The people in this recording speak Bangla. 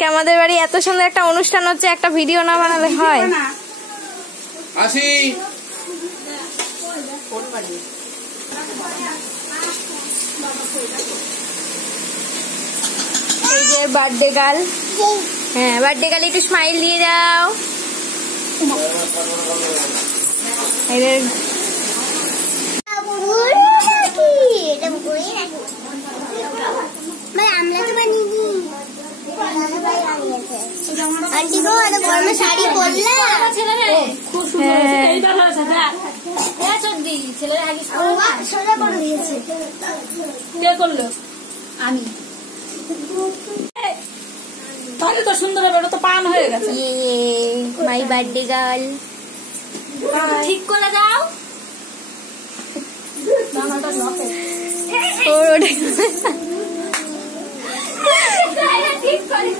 আজকে আমাদের বাড়ি এত সুন্দর একটা অনুষ্ঠান হচ্ছে, একটা ভিডিও না বানালে হয়? আসি এই যে বার্থডে গার্ল। হ্যাঁ, বার্থডে গার্ল একটু স্মাইল দিয়ে দাও। আমি তাহলে তো সুন্দর হবে, ওটা তো পান হয়ে গেছে। মাই বার্থডে গার্ল, ঠিক করে দাও। ঠিক করে